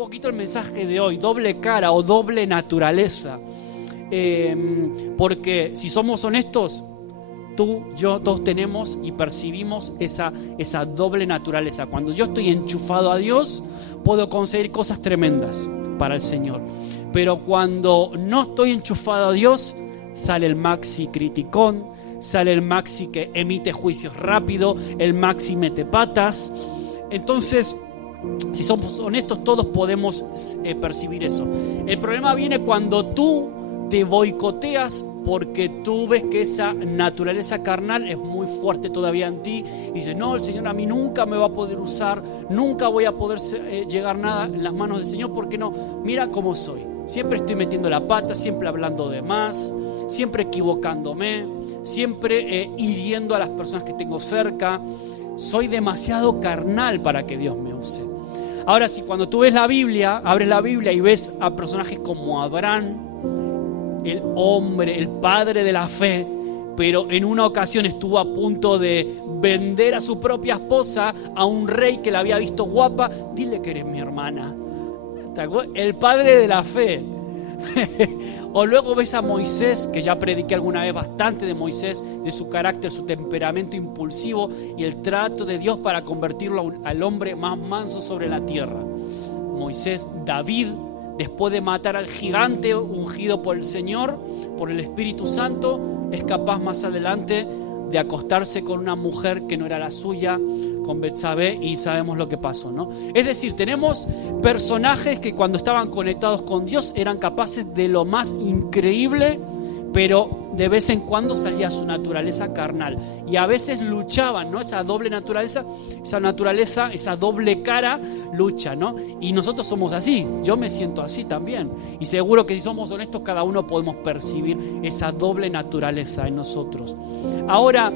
poquito el mensaje de hoy, doble cara o doble naturaleza. Porque si somos honestos, tú, yo, todos tenemos y percibimos esa doble naturaleza. Cuando yo estoy enchufado a Dios, puedo conseguir cosas tremendas para el Señor. Pero cuando no estoy enchufado a Dios, sale el maxi criticón, sale el maxi que emite juicios rápido, el maxi mete patas. Entonces, si somos honestos, todos podemos percibir eso. El problema viene cuando tú te boicoteas porque tú ves que esa naturaleza carnal es muy fuerte todavía en ti y dices, no, el Señor a mí nunca me va a poder usar, nunca voy a poder llegar nada en las manos del Señor porque no, mira cómo soy, siempre estoy metiendo la pata, siempre hablando de más, siempre equivocándome, siempre hiriendo a las personas que tengo cerca, soy demasiado carnal para que Dios me use. Ahora, si cuando tú ves la Biblia, abres la Biblia y ves a personajes como Abraham, el hombre, el padre de la fe, pero en una ocasión estuvo a punto de vender a su propia esposa a un rey que la había visto guapa. Dile que eres mi hermana. El padre de la fe. O luego ves a Moisés, que ya prediqué alguna vez bastante de Moisés, de su carácter, su temperamento impulsivo y el trato de Dios para convertirlo al hombre más manso sobre la tierra. Moisés, David, después de matar al gigante ungido por el Señor, por el Espíritu Santo, es capaz más adelante de acostarse con una mujer que no era la suya, con Betsabé, y sabemos lo que pasó, ¿no? Es decir, tenemos personajes que cuando estaban conectados con Dios eran capaces de lo más increíble, pero de vez en cuando salía su naturaleza carnal y a veces luchaban, ¿no? Esa doble naturaleza, esa doble cara lucha, ¿no? Y nosotros somos así, yo me siento así también y seguro que si somos honestos cada uno podemos percibir esa doble naturaleza en nosotros. Ahora,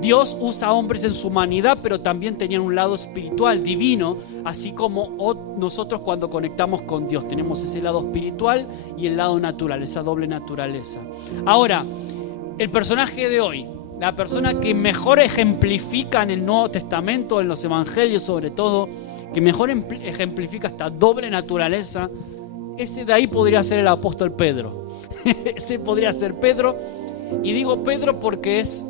Dios usa a hombres en su humanidad, pero también tenían un lado espiritual, divino, así como nosotros cuando conectamos con Dios tenemos ese lado espiritual y el lado natural, esa doble naturaleza. Ahora, el personaje de hoy, la persona que mejor ejemplifica en el Nuevo Testamento, en los Evangelios sobre todo, que mejor ejemplifica esta doble naturaleza, ese de ahí podría ser el apóstol Pedro. Ese podría ser Pedro, y digo Pedro porque es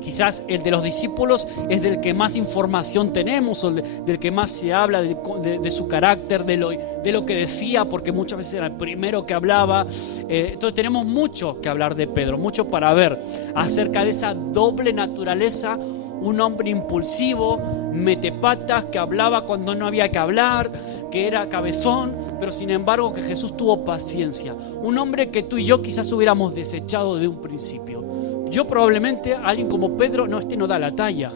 quizás el de los discípulos, es del que más información tenemos, o del que más se habla de su carácter, de lo que decía, porque muchas veces era el primero que hablaba. Entonces tenemos mucho que hablar de Pedro, mucho para ver acerca de esa doble naturaleza, un hombre impulsivo, metepatas, que hablaba cuando no había que hablar, que era cabezón, pero sin embargo que Jesús tuvo paciencia. Un hombre que tú y yo quizás hubiéramos desechado de un principio. Yo probablemente, alguien como Pedro, no, este no da la talla,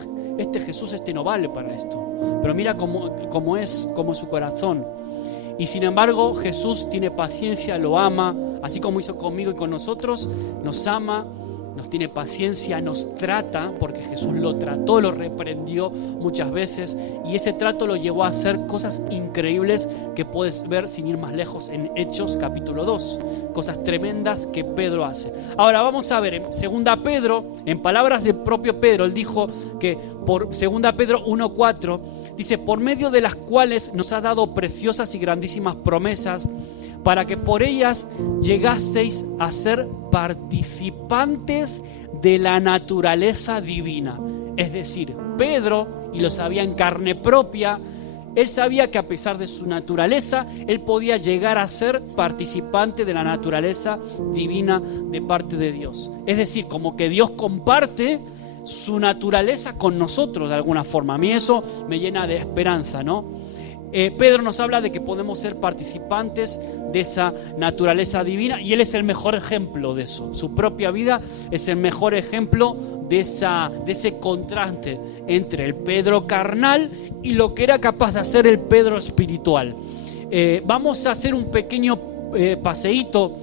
Jesús no vale para esto. Pero mira cómo es su corazón. Y sin embargo, Jesús tiene paciencia, lo ama, así como hizo conmigo y con nosotros, nos ama, nos tiene paciencia, nos trata, porque Jesús lo trató, lo reprendió muchas veces, y ese trato lo llevó a hacer cosas increíbles que puedes ver sin ir más lejos en Hechos capítulo 2, cosas tremendas que Pedro hace. Ahora vamos a ver, en 2 Pedro, en palabras del propio Pedro, él dijo que por 2 Pedro 1:4, dice, por medio de las cuales nos ha dado preciosas y grandísimas promesas, para que por ellas llegaseis a ser participantes de la naturaleza divina. Es decir, Pedro, y lo sabía en carne propia, él sabía que a pesar de su naturaleza, él podía llegar a ser participante de la naturaleza divina de parte de Dios. Es decir, como que Dios comparte su naturaleza con nosotros de alguna forma. A mí eso me llena de esperanza, ¿no? Pedro nos habla de que podemos ser participantes de esa naturaleza divina y él es el mejor ejemplo de eso. Su propia vida es el mejor ejemplo de ese contraste entre el Pedro carnal y lo que era capaz de hacer el Pedro espiritual. Vamos a hacer un pequeño paseíto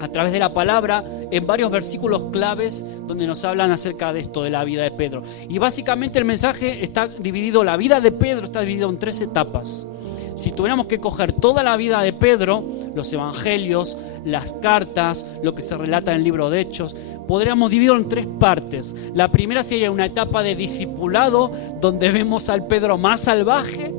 a través de la palabra en varios versículos claves donde nos hablan acerca de esto, de la vida de Pedro. Y básicamente el mensaje está dividido, la vida de Pedro está dividido en 3 etapas. Si tuviéramos que coger toda la vida de Pedro, los evangelios, las cartas, lo que se relata en el libro de Hechos, podríamos dividirlo en 3 partes. La primera sería una etapa de discipulado, donde vemos al Pedro más salvaje.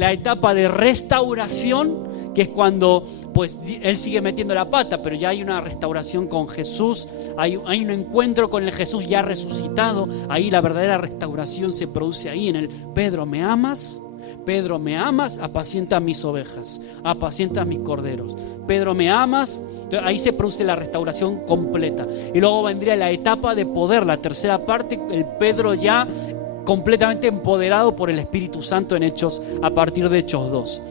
la etapa de restauración, que es cuando pues él sigue metiendo la pata, pero ya hay una restauración con Jesús, hay un encuentro con el Jesús ya resucitado. Ahí la verdadera restauración se produce ahí en el Pedro, ¿me amas? Pedro, ¿me amas? Apacienta mis ovejas, apacienta mis corderos. Pedro, ¿me amas? Ahí se produce la restauración completa. Y luego vendría la etapa de poder, la tercera parte, el Pedro ya completamente empoderado por el Espíritu Santo en Hechos, a partir de Hechos 2.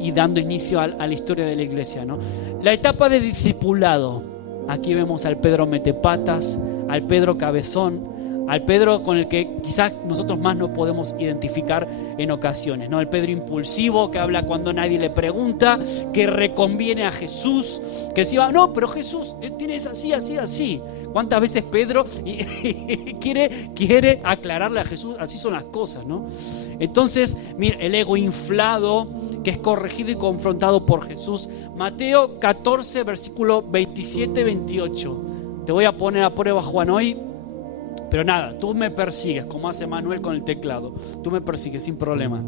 Y dando inicio a la historia de la iglesia, ¿no? La etapa de discipulado. Aquí vemos al Pedro metepatas, al Pedro cabezón, al Pedro con el que quizás nosotros más nos podemos identificar en ocasiones, ¿no? El Pedro impulsivo, que habla cuando nadie le pregunta, que reconviene a Jesús, que decía, no, pero Jesús, tienes así, así, así. ¿Cuántas veces Pedro quiere aclararle a Jesús? Así son las cosas, ¿no? Entonces, mira, el ego inflado, que es corregido y confrontado por Jesús. Mateo 14, versículo 27-28. Te voy a poner a prueba, Juan, hoy. Pero nada, tú me persigues, como hace Manuel con el teclado. Tú me persigues sin problema.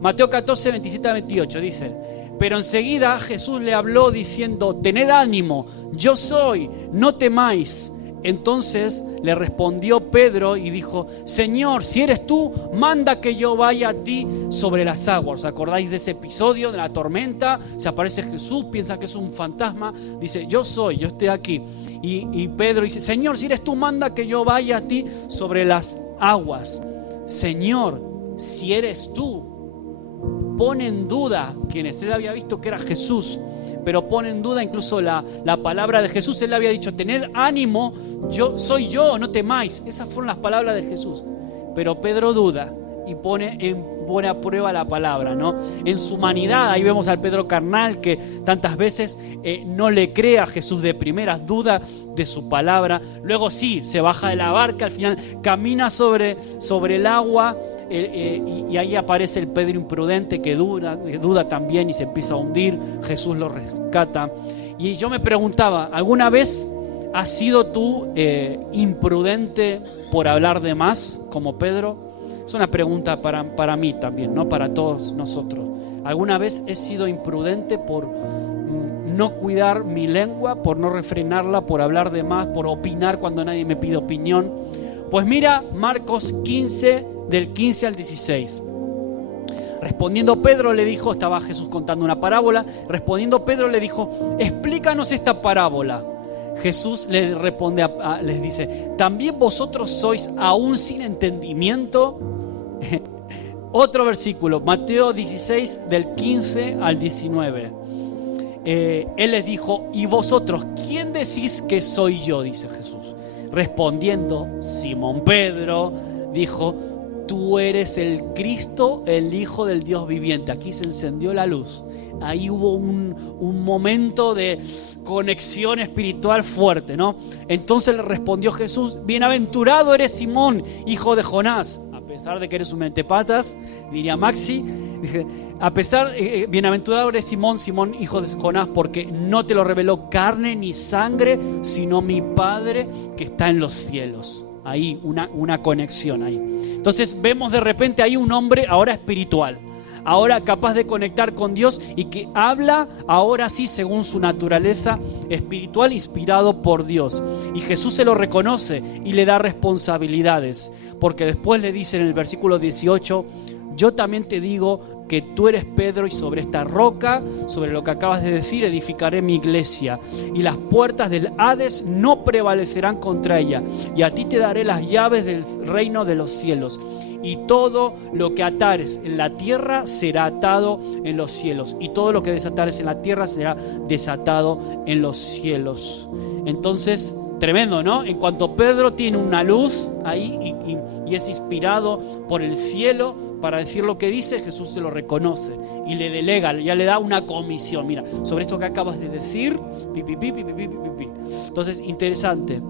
Mateo 14, 27-28 dice: pero enseguida Jesús le habló diciendo, tened ánimo, yo soy, no temáis. Entonces le respondió Pedro y dijo, Señor, si eres tú, manda que yo vaya a ti sobre las aguas. ¿Os acordáis de ese episodio de la tormenta? Se aparece Jesús, piensa que es un fantasma, dice, yo soy, yo estoy aquí. Y Pedro dice, Señor, si eres tú, manda que yo vaya a ti sobre las aguas. Señor, si eres tú. Pone en duda quienes él había visto que era Jesús, pero pone en duda incluso la palabra de Jesús. Él le había dicho, tened ánimo, yo soy yo, no temáis. Esas fueron las palabras de Jesús. Pero Pedro duda y pone en buena prueba la palabra, ¿no? En su humanidad, ahí vemos al Pedro carnal que tantas veces no le cree a Jesús de primeras, duda de su palabra. Luego sí, se baja de la barca, al final camina sobre el agua, y ahí aparece el Pedro imprudente que duda también y se empieza a hundir. Jesús lo rescata. Y yo me preguntaba, ¿alguna vez has sido tú imprudente por hablar de más como Pedro? Es una pregunta para mí también, ¿no? Para todos nosotros. ¿Alguna vez he sido imprudente por no cuidar mi lengua, por no refrenarla, por hablar de más, por opinar cuando nadie me pide opinión? Pues mira Marcos 15, del 15 al 16. Respondiendo Pedro le dijo, estaba Jesús contando una parábola, respondiendo Pedro le dijo, explícanos esta parábola. Jesús les responde, les dice, ¿también vosotros sois aún sin entendimiento? Otro versículo, Mateo 16, del 15 al 19. Él les dijo, ¿y vosotros quién decís que soy yo? Dice Jesús. Respondiendo Simón Pedro, dijo, tú eres el Cristo, el Hijo del Dios viviente. Aquí se encendió la luz. Ahí hubo un momento de conexión espiritual fuerte, ¿no? Entonces le respondió Jesús, bienaventurado eres Simón, hijo de Jonás. A pesar de que eres un mentepatas, diría Maxi, bienaventurado eres Simón, hijo de Jonás, porque no te lo reveló carne ni sangre, sino mi Padre que está en los cielos. Ahí una conexión ahí. Entonces vemos de repente ahí un hombre ahora espiritual, ahora capaz de conectar con Dios y que habla ahora sí según su naturaleza espiritual, inspirado por Dios. Y Jesús se lo reconoce y le da responsabilidades, porque después le dice en el versículo 18, yo también te digo que tú eres Pedro y sobre esta roca, sobre lo que acabas de decir, edificaré mi iglesia y las puertas del Hades no prevalecerán contra ella, y a ti te daré las llaves del reino de los cielos. Y todo lo que atares en la tierra será atado en los cielos, y todo lo que desatares en la tierra será desatado en los cielos. Entonces, tremendo, ¿no? En cuanto Pedro tiene una luz ahí y es inspirado por el cielo para decir lo que dice, Jesús se lo reconoce y le delega, ya le da una comisión. Mira, sobre esto que acabas de decir, Entonces, interesante.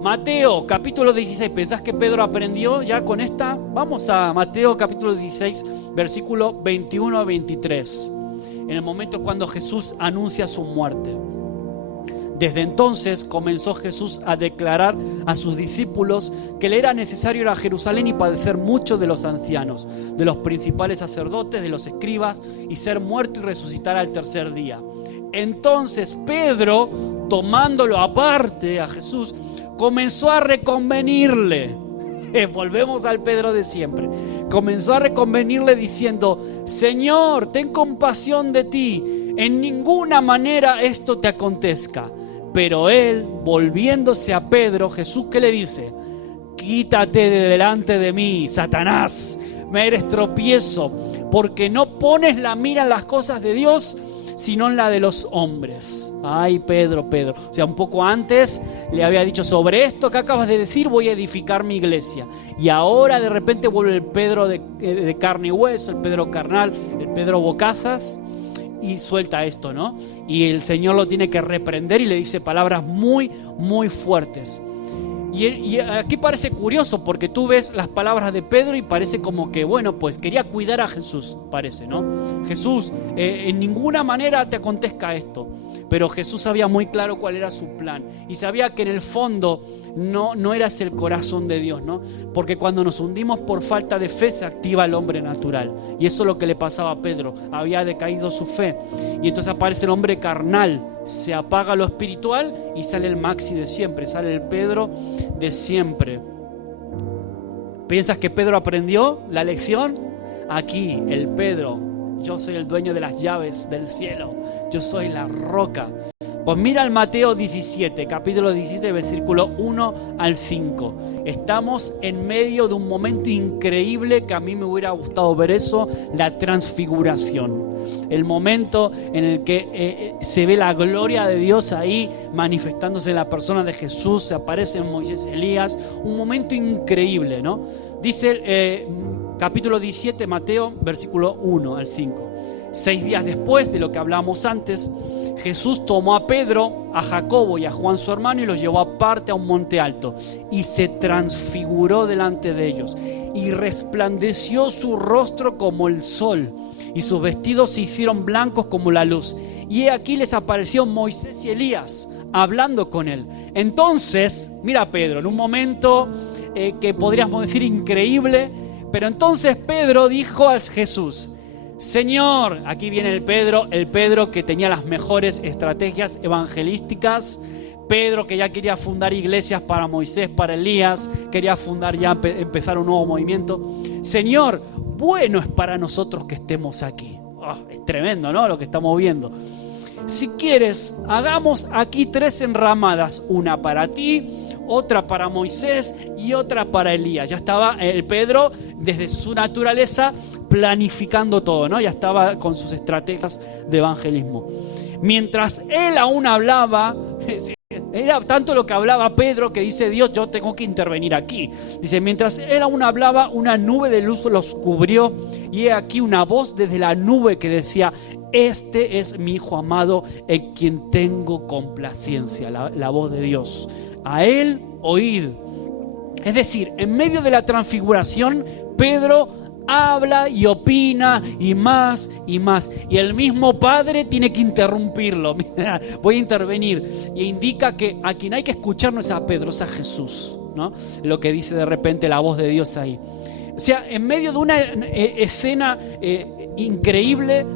Mateo capítulo 16, ¿pensás que Pedro aprendió ya con esta? Vamos a Mateo capítulo 16, versículo 21 a 23. En el momento cuando Jesús anuncia su muerte. Desde entonces comenzó Jesús a declarar a sus discípulos que le era necesario ir a Jerusalén y padecer mucho de los ancianos, de los principales sacerdotes, de los escribas, y ser muerto y resucitar al tercer día. Entonces Pedro, tomándolo aparte a Jesús, comenzó a reconvenirle. Volvemos al Pedro de siempre. Comenzó a reconvenirle diciendo: Señor, ten compasión de ti, en ninguna manera esto te acontezca. Pero él, volviéndose a Pedro, Jesús, ¿qué le dice? Quítate de delante de mí, Satanás, me eres tropiezo, porque no pones la mira en las cosas de Dios, sino en la de los hombres. Ay, Pedro. O sea, un poco antes le había dicho: sobre esto que acabas de decir voy a edificar mi iglesia. Y ahora de repente vuelve el Pedro de carne y hueso, el Pedro carnal, el Pedro bocazas, y suelta esto, ¿no? Y el Señor lo tiene que reprender y le dice palabras muy, muy fuertes. Y aquí parece curioso porque tú ves las palabras de Pedro y parece como que, bueno, pues quería cuidar a Jesús, parece, ¿no? Jesús, en ninguna manera te acontezca esto. Pero Jesús sabía muy claro cuál era su plan y sabía que en el fondo no era ese el corazón de Dios, ¿no? Porque cuando nos hundimos por falta de fe se activa el hombre natural, y eso es lo que le pasaba a Pedro. Había decaído su fe y entonces aparece el hombre carnal, se apaga lo espiritual y sale el Maxi de siempre, sale el Pedro de siempre. ¿Piensas que Pedro aprendió la lección? Aquí el Pedro: yo soy el dueño de las llaves del cielo, yo soy la roca. Pues mira el Mateo 17, capítulo 17, versículo 1 al 5. Estamos en medio de un momento increíble que a mí me hubiera gustado ver eso, la transfiguración. El momento en el que se ve la gloria de Dios ahí manifestándose en la persona de Jesús, se aparecen Moisés, Elías, un momento increíble, ¿no? Dice capítulo 17, Mateo, versículo 1 al 5. 6 días después de lo que hablábamos antes, Jesús tomó a Pedro, a Jacobo y a Juan su hermano y los llevó aparte a un monte alto y se transfiguró delante de ellos y resplandeció su rostro como el sol y sus vestidos se hicieron blancos como la luz. Y aquí les apareció Moisés y Elías hablando con él. Entonces, mira Pedro, en un momento que podríamos decir increíble, pero entonces Pedro dijo a Jesús: Señor, aquí viene el Pedro que tenía las mejores estrategias evangelísticas, Pedro que ya quería fundar iglesias para Moisés, para Elías, quería fundar ya, empezar un nuevo movimiento. Señor, bueno es para nosotros que estemos aquí. Es tremendo, ¿no? Lo que estamos viendo. Si quieres, hagamos aquí 3 enramadas, una para ti, otra para Moisés y otra para Elías. Ya estaba el Pedro desde su naturaleza planificando todo, ¿no? Ya estaba con sus estrategias de evangelismo. Mientras él aún hablaba, era tanto lo que hablaba Pedro que dice Dios: yo tengo que intervenir aquí. Dice: mientras él aún hablaba, una nube de luz los cubrió y he aquí una voz desde la nube que decía: este es mi hijo amado en quien tengo complacencia. La voz de Dios: a él oíd. Es decir, en medio de la transfiguración, Pedro habla y opina y más y más, y el mismo Padre tiene que interrumpirlo. Mira, voy a intervenir, y indica que a quien hay que escuchar no es a Pedro, es a Jesús, ¿no? Lo que dice de repente la voz de Dios ahí. O sea, en medio de una escena increíble,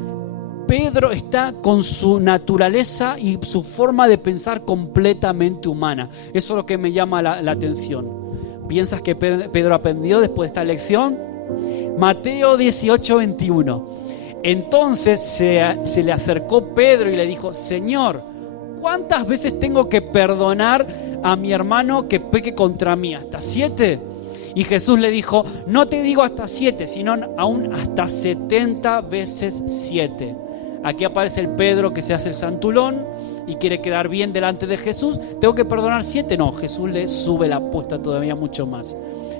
Pedro está con su naturaleza y su forma de pensar completamente humana. Eso es lo que me llama la atención. ¿Piensas que Pedro aprendió después de esta lección? Mateo 18, 21. Entonces se le acercó Pedro y le dijo: Señor, ¿cuántas veces tengo que perdonar a mi hermano que peque contra mí? ¿Hasta 7? Y Jesús le dijo: no te digo hasta 7, sino aún hasta 70 veces 7. Aquí aparece el Pedro que se hace el santulón y quiere quedar bien delante de Jesús. ¿Tengo que perdonar 7? No, Jesús le sube la apuesta todavía mucho más.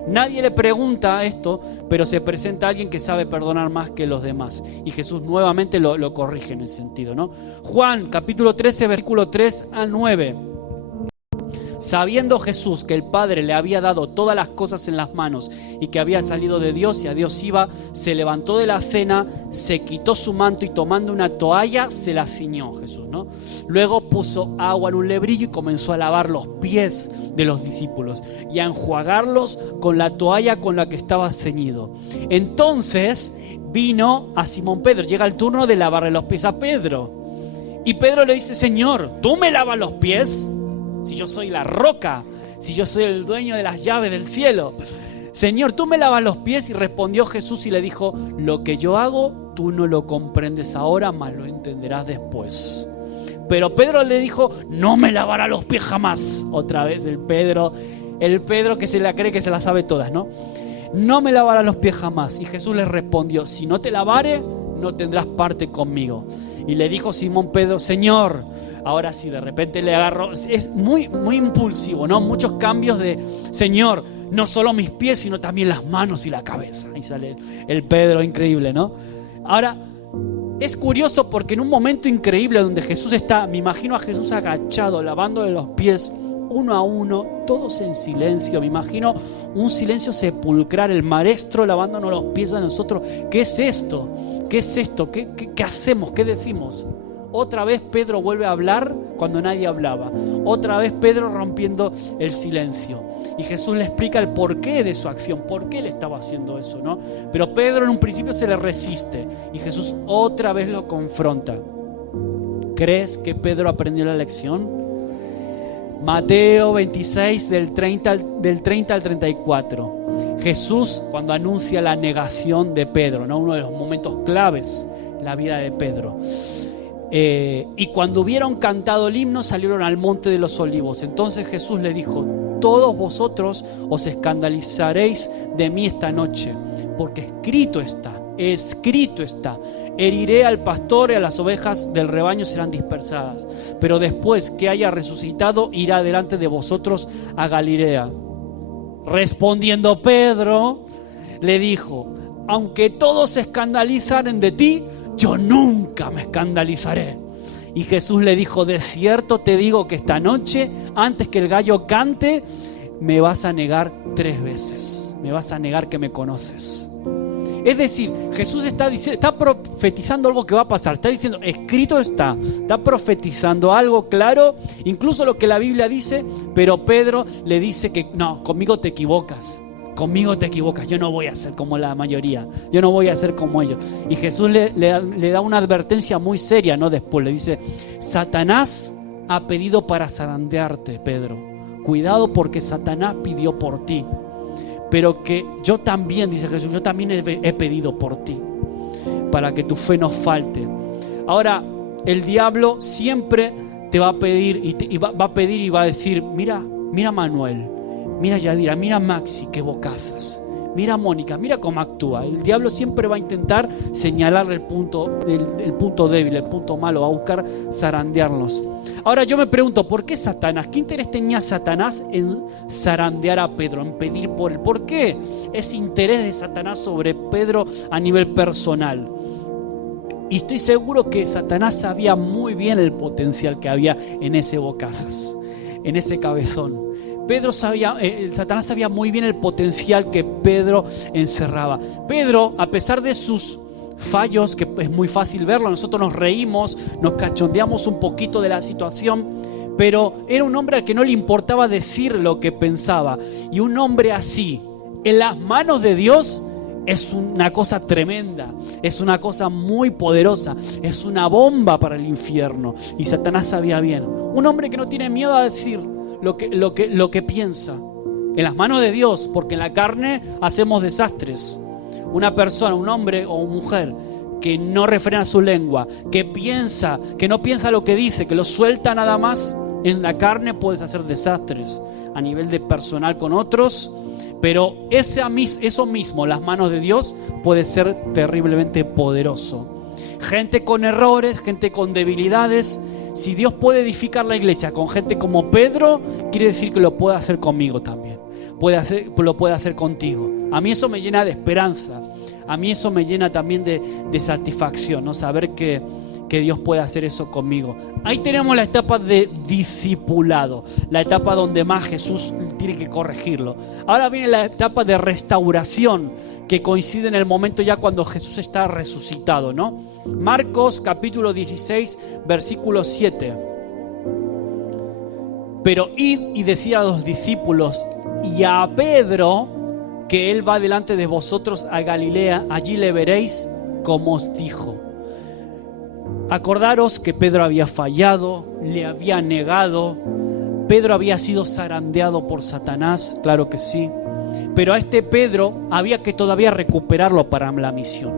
Nadie le pregunta esto, pero se presenta alguien que sabe perdonar más que los demás. Y Jesús nuevamente lo corrige en ese sentido, ¿no? Juan, capítulo 13, versículo 3 al 9. Sabiendo Jesús que el Padre le había dado todas las cosas en las manos y que había salido de Dios y a Dios iba, se levantó de la cena, se quitó su manto y tomando una toalla se la ciñó Jesús, ¿no? Luego puso agua en un lebrillo y comenzó a lavar los pies de los discípulos y a enjuagarlos con la toalla con la que estaba ceñido. Entonces vino a Simón Pedro, llega el turno de lavarle los pies a Pedro. Y Pedro le dice: Señor, ¿tú me lavas los pies? Si yo soy la roca, si yo soy el dueño de las llaves del cielo. Señor, ¿tú me lavas los pies? Y respondió Jesús y le dijo: lo que yo hago, tú no lo comprendes ahora, mas lo entenderás después. Pero Pedro le dijo: no me lavará los pies jamás. Otra vez el Pedro que se la cree que se la sabe todas, ¿no? No me lavará los pies jamás. Y Jesús le respondió: si no te lavare, no tendrás parte conmigo. Y le dijo Simón Pedro: Señor, ahora sí, de repente le agarró, es muy, muy impulsivo, ¿no? Muchos cambios de: Señor, no solo mis pies, sino también las manos y la cabeza. Ahí sale el Pedro, increíble, ¿no? Ahora, es curioso porque en un momento increíble donde Jesús está, me imagino a Jesús agachado, lavándole los pies uno a uno, todos en silencio. Me imagino un silencio sepulcral, el maestro lavándonos los pies a nosotros. ¿Qué es esto? ¿Qué es esto? ¿Qué hacemos? ¿Qué decimos? Otra vez Pedro vuelve a hablar cuando nadie hablaba. Otra vez Pedro rompiendo el silencio. Y Jesús le explica el porqué de su acción, por qué él estaba haciendo eso, ¿no? Pero Pedro en un principio se le resiste y Jesús otra vez lo confronta. ¿Crees que Pedro aprendió la lección? Mateo 26 del 30 al 34. Jesús, cuando anuncia la negación de Pedro, ¿no? Uno de los momentos claves en la vida de Pedro. Y cuando hubieron cantado el himno, salieron al monte de los olivos. Entonces Jesús le dijo: todos vosotros os escandalizaréis de mí esta noche, porque escrito está, heriré al pastor y a las ovejas del rebaño serán dispersadas. Pero después que haya resucitado, irá delante de vosotros a Galilea. Respondiendo Pedro, le dijo: aunque todos se escandalizaren de ti, yo nunca me escandalizaré. Y Jesús le dijo: de cierto te digo que esta noche, antes que el gallo cante, me vas a negar 3 veces. Me vas a negar que me conoces. Es decir, Jesús está profetizando algo que va a pasar. Está diciendo: escrito está. Está profetizando algo claro, incluso lo que la Biblia dice. Pero Pedro le dice que no, conmigo te equivocas. Conmigo te equivocas, yo no voy a ser como la mayoría, yo no voy a ser como ellos. Y Jesús le da una advertencia muy seria, ¿no? Después le dice: Satanás ha pedido para zarandearte, Pedro. Cuidado, porque Satanás pidió por ti. Pero que yo también, dice Jesús, yo también he pedido por ti, para que tu fe no falte. Ahora, el diablo siempre te va a pedir y va a decir: mira Manuel, mira Yadira, mira Maxi, qué bocazas. Mira Mónica, mira cómo actúa. El diablo siempre va a intentar señalarle el punto débil, el punto malo, va a buscar zarandearnos. Ahora yo me pregunto, ¿por qué Satanás? ¿Qué interés tenía Satanás en zarandear a Pedro, en pedir por él? ¿Por qué ese interés de Satanás sobre Pedro a nivel personal? Y estoy seguro que Satanás sabía muy bien el potencial que había en ese bocazas, en ese cabezón. Satanás sabía muy bien el potencial que Pedro encerraba. Pedro, a pesar de sus fallos, que es muy fácil verlo, nosotros nos reímos, nos cachondeamos un poquito de la situación, pero era un hombre al que no le importaba decir lo que pensaba. Y un hombre así, en las manos de Dios, es una cosa tremenda, es una cosa muy poderosa, es una bomba para el infierno. Y Satanás sabía bien. Un hombre que no tiene miedo a decir lo que piensa, en las manos de Dios, porque en la carne hacemos desastres. Una persona, un hombre o una mujer que no refrena su lengua, que no piensa lo que dice, que lo suelta nada más, en la carne puedes hacer desastres a nivel de personal con otros, pero eso mismo, las manos de Dios, puede ser terriblemente poderoso. Gente con errores, gente con debilidades. Si Dios puede edificar la iglesia con gente como Pedro, quiere decir que lo puede hacer conmigo también. Lo puede hacer contigo. A mí eso me llena de esperanza. A mí eso me llena también de satisfacción, ¿no? Saber que que Dios puede hacer eso conmigo. Ahí tenemos la etapa de discipulado, la etapa donde más Jesús tiene que corregirlo. Ahora viene la etapa de restauración, que coincide en el momento ya cuando Jesús está resucitado, ¿no? Marcos capítulo 16, versículo 7. Pero id y decid a los discípulos y a Pedro que él va delante de vosotros a Galilea, allí le veréis como os dijo. Acordaros que Pedro había fallado, le había negado, Pedro había sido zarandeado por Satanás, claro que sí, pero a este Pedro había que todavía recuperarlo para la misión.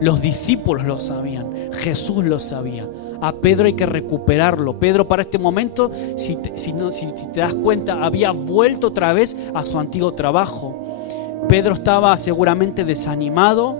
Los discípulos lo sabían, Jesús lo sabía. A Pedro hay que recuperarlo. Pedro para este momento, si te das cuenta, había vuelto otra vez a su antiguo trabajo. Pedro estaba seguramente desanimado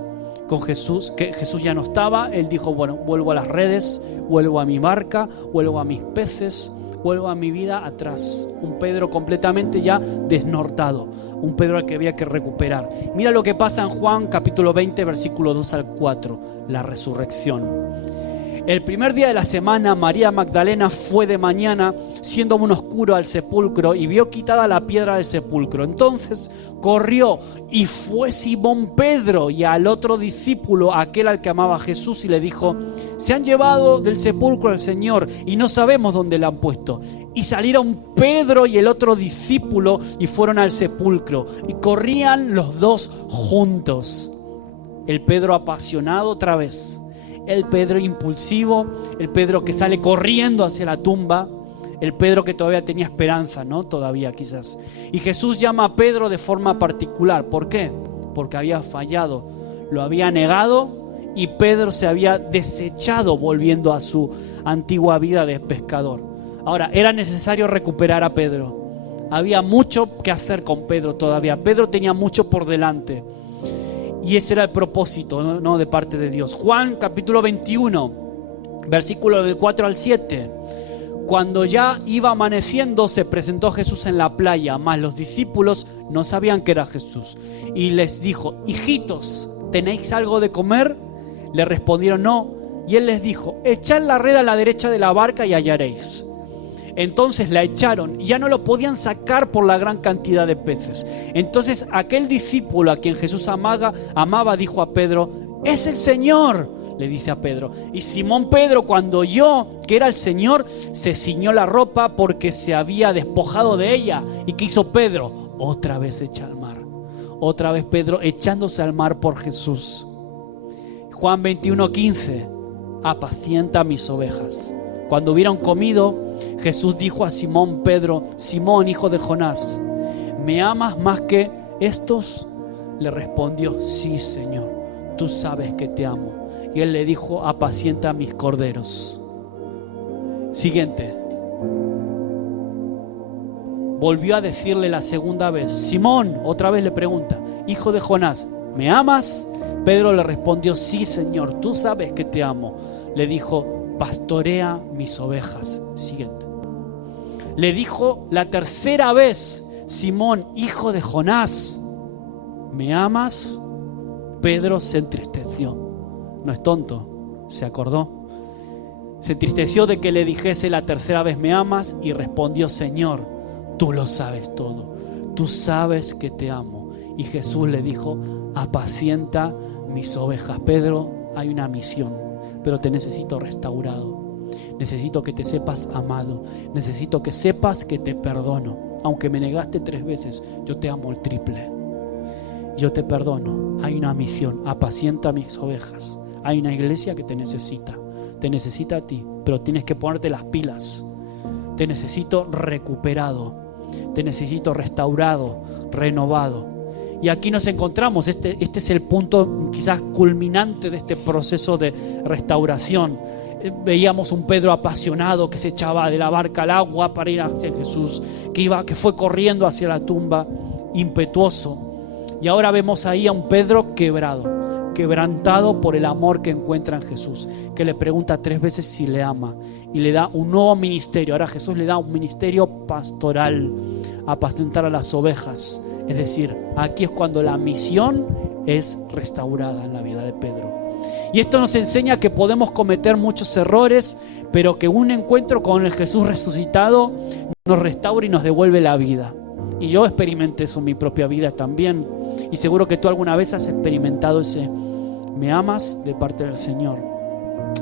con Jesús, que Jesús ya no estaba. Él dijo, bueno, vuelvo a las redes, vuelvo a mi barca, vuelvo a mis peces, vuelvo a mi vida atrás. Un Pedro completamente ya desnortado, un Pedro al que había que recuperar. Mira lo que pasa en Juan capítulo 20, versículo 2 al 4, la resurrección. El primer día de la semana, María Magdalena fue de mañana, siendo aún oscuro, al sepulcro y vio quitada la piedra del sepulcro. Entonces corrió y fue Simón Pedro y al otro discípulo, aquel al que amaba a Jesús, y le dijo: se han llevado del sepulcro al Señor y no sabemos dónde le han puesto. Y salieron Pedro y el otro discípulo y fueron al sepulcro y corrían los dos juntos. El Pedro apasionado otra vez, el Pedro impulsivo, el Pedro que sale corriendo hacia la tumba, el Pedro que todavía tenía esperanza, ¿no? Todavía quizás. Y Jesús llama a Pedro de forma particular. ¿Por qué? Porque había fallado, lo había negado y Pedro se había desechado volviendo a su antigua vida de pescador. Ahora, era necesario recuperar a Pedro. Había mucho que hacer con Pedro todavía. Pedro tenía mucho por delante. Y ese era el propósito, ¿no? De parte de Dios. Juan capítulo 21, versículo del 4 al 7. Cuando ya iba amaneciendo, se presentó Jesús en la playa, mas los discípulos no sabían que era Jesús. Y les dijo: hijitos, ¿tenéis algo de comer? Le respondieron: no. Y él les dijo: echad la red a la derecha de la barca y hallaréis. Entonces la echaron y ya no lo podían sacar por la gran cantidad de peces. Entonces aquel discípulo a quien Jesús amaba dijo a Pedro: es el Señor, le dice a Pedro. Y Simón Pedro, cuando oyó que era el Señor, se ciñó la ropa porque se había despojado de ella. ¿Y qué hizo Pedro? Otra vez echa al mar. Otra vez Pedro echándose al mar por Jesús. Juan 21:15: apacienta mis ovejas. Cuando hubieron comido, Jesús dijo a Simón Pedro: Simón, hijo de Jonás, ¿me amas más que estos? Le respondió: sí, Señor, tú sabes que te amo. Y él le dijo: apacienta mis corderos. Siguiente. Volvió a decirle la segunda vez: Simón, otra vez le pregunta: hijo de Jonás, ¿me amas? Pedro le respondió: sí, Señor, tú sabes que te amo. Le dijo: pastorea mis ovejas. Siguiente. Le dijo la tercera vez: Simón, hijo de Jonás, ¿me amas? Pedro se entristeció. No es tonto, se acordó. Se entristeció de que le dijese la tercera vez: ¿me amas? Y respondió: Señor, tú lo sabes todo, tú sabes que te amo. Y Jesús le dijo: apacienta mis ovejas. Pedro, hay una misión, pero te necesito restaurado. Necesito que te sepas amado. Necesito que sepas que te perdono. Aunque me negaste 3 veces, yo te amo el triple. Yo te perdono. Hay una misión: apacienta mis ovejas. Hay una iglesia que te necesita a ti, pero tienes que ponerte las pilas. Te necesito recuperado, te necesito restaurado, renovado. Y aquí nos encontramos, este es el punto quizás culminante de este proceso de restauración. Veíamos un Pedro apasionado que se echaba de la barca al agua para ir hacia Jesús, que fue corriendo hacia la tumba, impetuoso. Y ahora vemos ahí a un Pedro quebrantado por el amor que encuentra en Jesús, que le pregunta 3 veces si le ama y le da un nuevo ministerio. Ahora Jesús le da un ministerio pastoral, apacentar a las ovejas. Es decir, aquí es cuando la misión es restaurada en la vida de Pedro. Y esto nos enseña que podemos cometer muchos errores, pero que un encuentro con el Jesús resucitado nos restaura y nos devuelve la vida. Y yo experimenté eso en mi propia vida también. Y seguro que tú alguna vez has experimentado ese "me amas" de parte del Señor.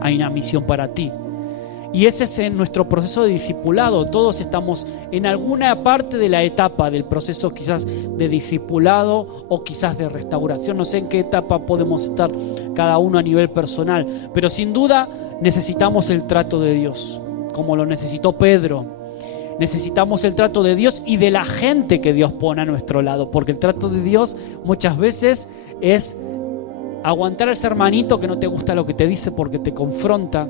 Hay una misión para ti. Y ese es en nuestro proceso de discipulado. Todos estamos en alguna parte de la etapa del proceso, quizás de discipulado o quizás de restauración. No sé en qué etapa podemos estar cada uno a nivel personal, pero sin duda necesitamos el trato de Dios, como lo necesitó Pedro. Necesitamos el trato de Dios y de la gente que Dios pone a nuestro lado, porque el trato de Dios muchas veces es aguantar a ese hermanito que no te gusta lo que te dice porque te confronta,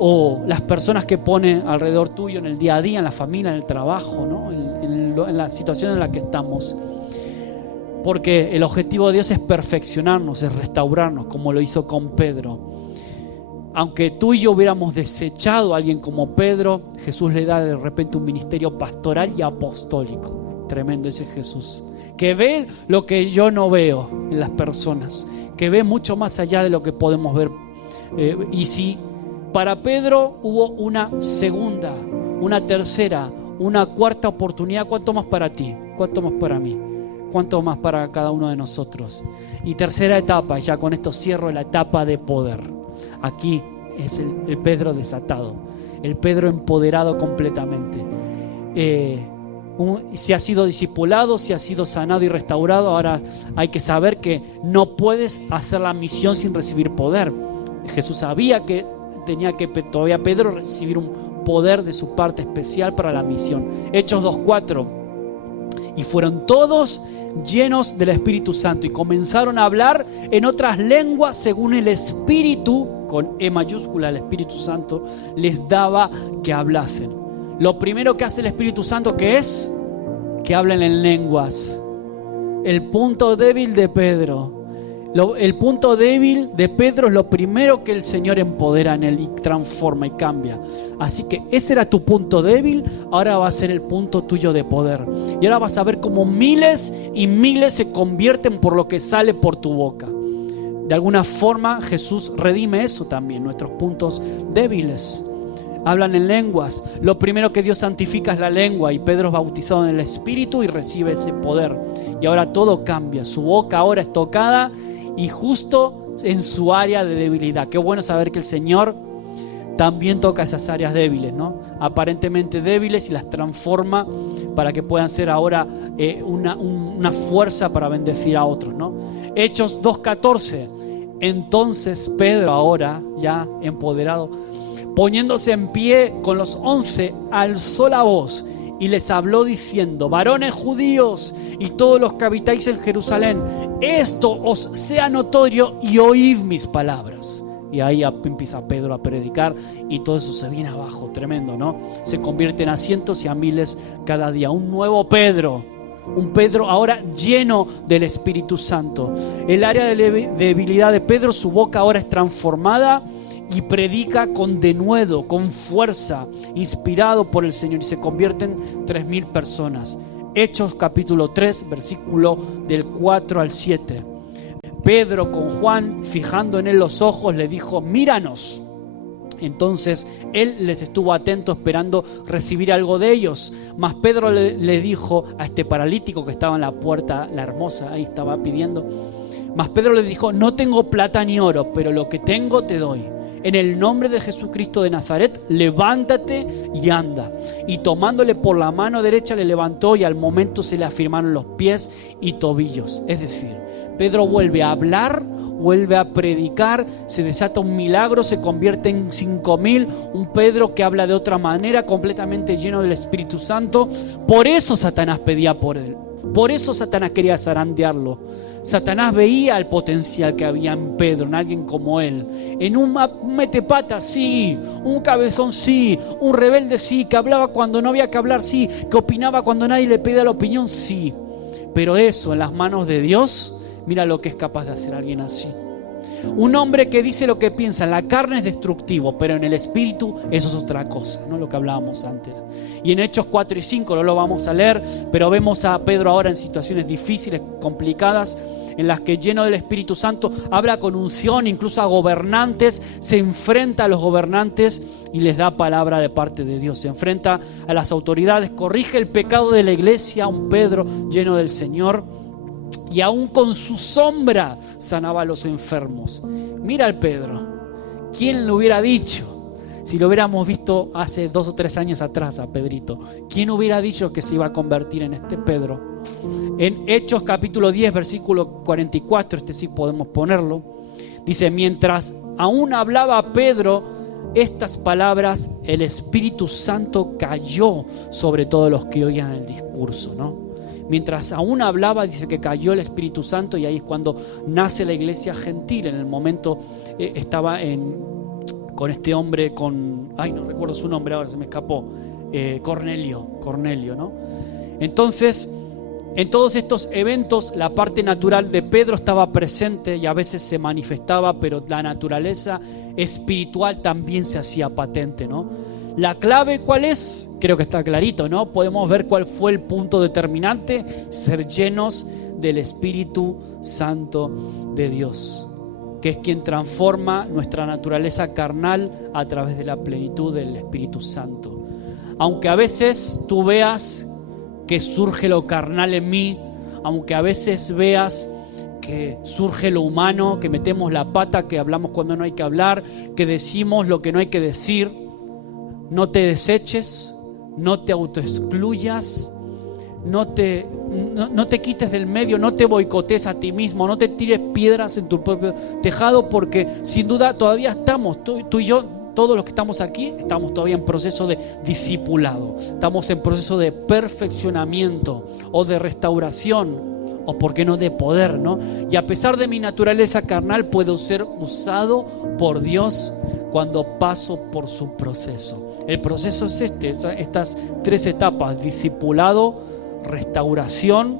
o las personas que pone alrededor tuyo en el día a día, en la familia, en el trabajo, ¿no? en la situación en la que estamos. Porque el objetivo de Dios es perfeccionarnos, es restaurarnos, como lo hizo con Pedro. Aunque tú y yo hubiéramos desechado a alguien como Pedro, Jesús le da de repente un ministerio pastoral y apostólico. Tremendo ese Jesús, que ve lo que yo no veo en las personas, que ve mucho más allá de lo que podemos ver. Y si para Pedro hubo una segunda, una tercera, una cuarta oportunidad, ¿cuánto más para ti? ¿Cuánto más para mí? ¿Cuánto más para cada uno de nosotros? Y tercera etapa, ya con esto cierro la etapa de poder. Aquí es el Pedro desatado, el Pedro empoderado completamente. Si ha sido discipulado, si ha sido sanado y restaurado, ahora hay que saber que no puedes hacer la misión sin recibir poder. Jesús sabía que tenía que todavía Pedro recibir un poder de su parte especial para la misión. Hechos 2:4. Y fueron todos llenos del Espíritu Santo y comenzaron a hablar en otras lenguas según el Espíritu, con E mayúscula, el Espíritu Santo les daba que hablasen. Lo primero que hace el Espíritu Santo, ¿qué es? Que hablen en lenguas. El punto débil de Pedro. El punto débil de Pedro es lo primero que el Señor empodera en él y transforma y cambia. Así que ese era tu punto débil, ahora va a ser el punto tuyo de poder. Y ahora vas a ver cómo miles y miles se convierten por lo que sale por tu boca. De alguna forma Jesús redime eso también, nuestros puntos débiles. Hablan en lenguas. Lo primero que Dios santifica es la lengua, y Pedro es bautizado en el Espíritu y recibe ese poder. Y ahora todo cambia. Su boca ahora es tocada y justo en su área de debilidad. Qué bueno saber que el Señor también toca esas áreas débiles, ¿no? Aparentemente débiles, y las transforma para que puedan ser ahora una fuerza para bendecir a otros, ¿no? Hechos 2:14. Entonces Pedro, ahora ya empoderado, poniéndose en pie con los 11, alzó la voz y les habló diciendo: varones judíos y todos los que habitáis en Jerusalén, esto os sea notorio y oíd mis palabras. Y ahí empieza Pedro a predicar y todo eso se viene abajo, tremendo, ¿no? Se convierten a cientos y a miles cada día. Un nuevo Pedro, un Pedro ahora lleno del Espíritu Santo. El área de debilidad de Pedro, su boca ahora es transformada y predica con denuedo, con fuerza, inspirado por el Señor, y se convierten 3,000 personas. Hechos capítulo 3, versículo del 4 al 7. Pedro, con Juan fijando en él los ojos, le dijo: míranos. Entonces él les estuvo atento, esperando recibir algo de ellos. Mas Pedro le dijo a este paralítico que estaba en la puerta, la hermosa, ahí estaba pidiendo. Mas Pedro le dijo: no tengo plata ni oro, pero lo que tengo te doy. En el nombre de Jesucristo de Nazaret, levántate y anda. Y tomándole por la mano derecha le levantó, y al momento se le afirmaron los pies y tobillos. Es decir, Pedro vuelve a hablar, vuelve a predicar, se desata un milagro, se convierte en 5,000, un Pedro que habla de otra manera, completamente lleno del Espíritu Santo. Por eso Satanás pedía por él, por eso Satanás quería zarandearlo. Satanás veía el potencial que había en Pedro, en alguien como él, en un metepata sí, un cabezón sí, un rebelde sí, que hablaba cuando no había que hablar sí, que opinaba cuando nadie le pedía la opinión sí. Pero eso en las manos de Dios, mira lo que es capaz de hacer alguien así. Un hombre que dice lo que piensa, en la carne es destructivo, pero en el espíritu eso es otra cosa, ¿no? Lo que hablábamos antes. Y en Hechos 4 y 5 no lo vamos a leer, pero vemos a Pedro ahora en situaciones difíciles, complicadas. en las que lleno del Espíritu Santo habla con unción, incluso a gobernantes, se enfrenta a los gobernantes y les da palabra de parte de Dios, se enfrenta a las autoridades, corrige el pecado de la iglesia, un Pedro lleno del Señor, y aún con su sombra sanaba a los enfermos. Mira al Pedro, ¿quién lo hubiera dicho? Si lo hubiéramos visto hace 2 o 3 años atrás a Pedrito, ¿quién hubiera dicho que se iba a convertir en este Pedro? En Hechos capítulo 10, versículo 44, este sí podemos ponerlo, dice: mientras aún hablaba Pedro estas palabras, el Espíritu Santo cayó sobre todos los que oían el discurso, ¿no? Mientras aún hablaba, dice que cayó el Espíritu Santo, y ahí es cuando nace la iglesia gentil. En el momento estaba con este hombre, no recuerdo su nombre ahora, se me escapó, Cornelio, ¿no? Entonces, en todos estos eventos, la parte natural de Pedro estaba presente y a veces se manifestaba, pero la naturaleza espiritual también se hacía patente, ¿no? La clave, ¿cuál es? Creo que está clarito, ¿no? Podemos ver cuál fue el punto determinante: ser llenos del Espíritu Santo de Dios, que es quien transforma nuestra naturaleza carnal a través de la plenitud del Espíritu Santo. Aunque a veces tú veas que surge lo carnal en mí, aunque a veces veas que surge lo humano, que metemos la pata, que hablamos cuando no hay que hablar, que decimos lo que no hay que decir, no te deseches, no te autoexcluyas, no te quites del medio, no te boicotees a ti mismo, no te tires piedras en tu propio tejado, porque sin duda todavía estamos, tú y yo, todos los que estamos aquí, estamos todavía en proceso de discipulado, estamos en proceso de perfeccionamiento o de restauración, o por qué no de poder, ¿no? Y a pesar de mi naturaleza carnal, puedo ser usado por Dios cuando paso por su proceso. El proceso es estas 3 etapas: discipulado, restauración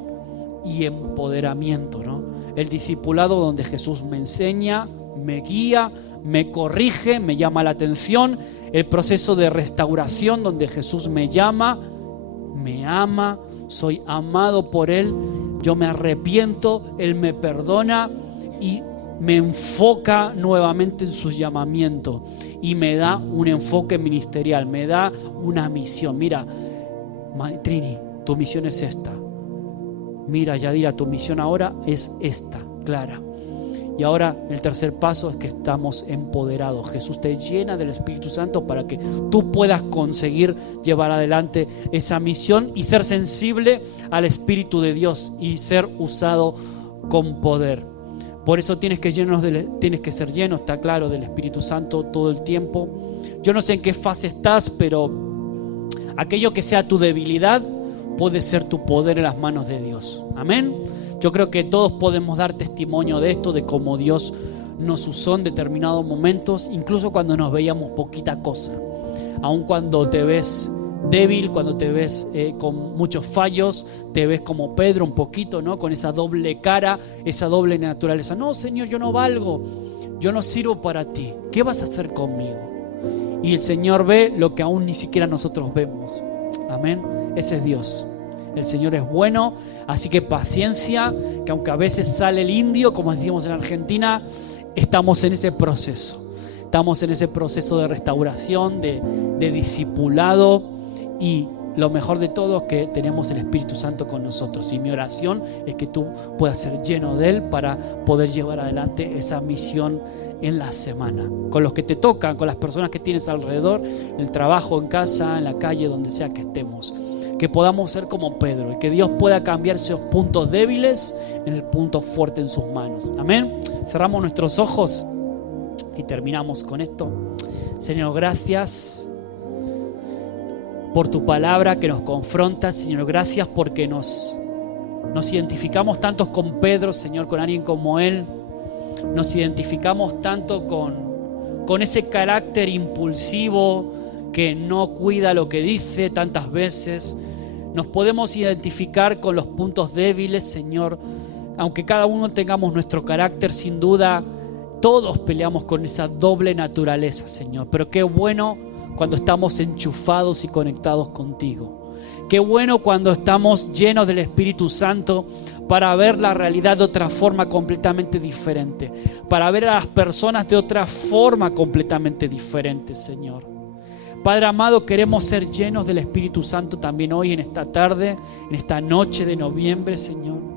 y empoderamiento, ¿no? El discipulado, donde Jesús me enseña, me guía, me corrige, me llama la atención. El proceso de restauración, donde Jesús me llama, me ama, soy amado por Él, yo me arrepiento, Él me perdona y me enfoca nuevamente en su llamamiento y me da un enfoque ministerial, me da una misión. Mira, Trini, tu misión es esta. Mira, Yadira, tu misión ahora es esta, clara. Y ahora el tercer paso es que estamos empoderados. Jesús te llena del Espíritu Santo para que tú puedas conseguir llevar adelante esa misión y ser sensible al Espíritu de Dios y ser usado con poder. Por eso tienes que ser lleno, está claro, del Espíritu Santo todo el tiempo. Yo no sé en qué fase estás, pero aquello que sea tu debilidad puede ser tu poder en las manos de Dios. Amén. Yo creo que todos podemos dar testimonio de esto, de cómo Dios nos usó en determinados momentos, incluso cuando nos veíamos poquita cosa. Aun cuando te ves débil, cuando te ves con muchos fallos, te ves como Pedro un poquito, ¿no? Con esa doble cara, esa doble naturaleza. No, Señor, yo no valgo, yo no sirvo para ti. ¿Qué vas a hacer conmigo? Y el Señor ve lo que aún ni siquiera nosotros vemos. Amén. Ese es Dios. El Señor es bueno, así que paciencia, que aunque a veces sale el indio, como decimos en Argentina, estamos en ese proceso. Estamos en ese proceso de restauración, de discipulado, y lo mejor de todo es que tenemos el Espíritu Santo con nosotros. Y mi oración es que tú puedas ser lleno de Él para poder llevar adelante esa misión en la semana, con los que te tocan, con las personas que tienes alrededor, en el trabajo, en casa, en la calle, donde sea que estemos. Que podamos ser como Pedro y que Dios pueda cambiar esos puntos débiles en el punto fuerte en sus manos. Amén. Cerramos nuestros ojos y terminamos con esto. Señor, gracias por tu palabra que nos confronta. Señor, gracias porque nos identificamos tantos con Pedro, Señor, con alguien como él. Nos identificamos tanto con ese carácter impulsivo que no cuida lo que dice tantas veces. Nos podemos identificar con los puntos débiles, Señor. Aunque cada uno tengamos nuestro carácter, sin duda todos peleamos con esa doble naturaleza, Señor. Pero qué bueno cuando estamos enchufados y conectados contigo. Qué bueno cuando estamos llenos del Espíritu Santo para ver la realidad de otra forma completamente diferente, para ver a las personas de otra forma completamente diferente, Señor. Padre amado, queremos ser llenos del Espíritu Santo también hoy, en esta tarde, en esta noche de noviembre, Señor.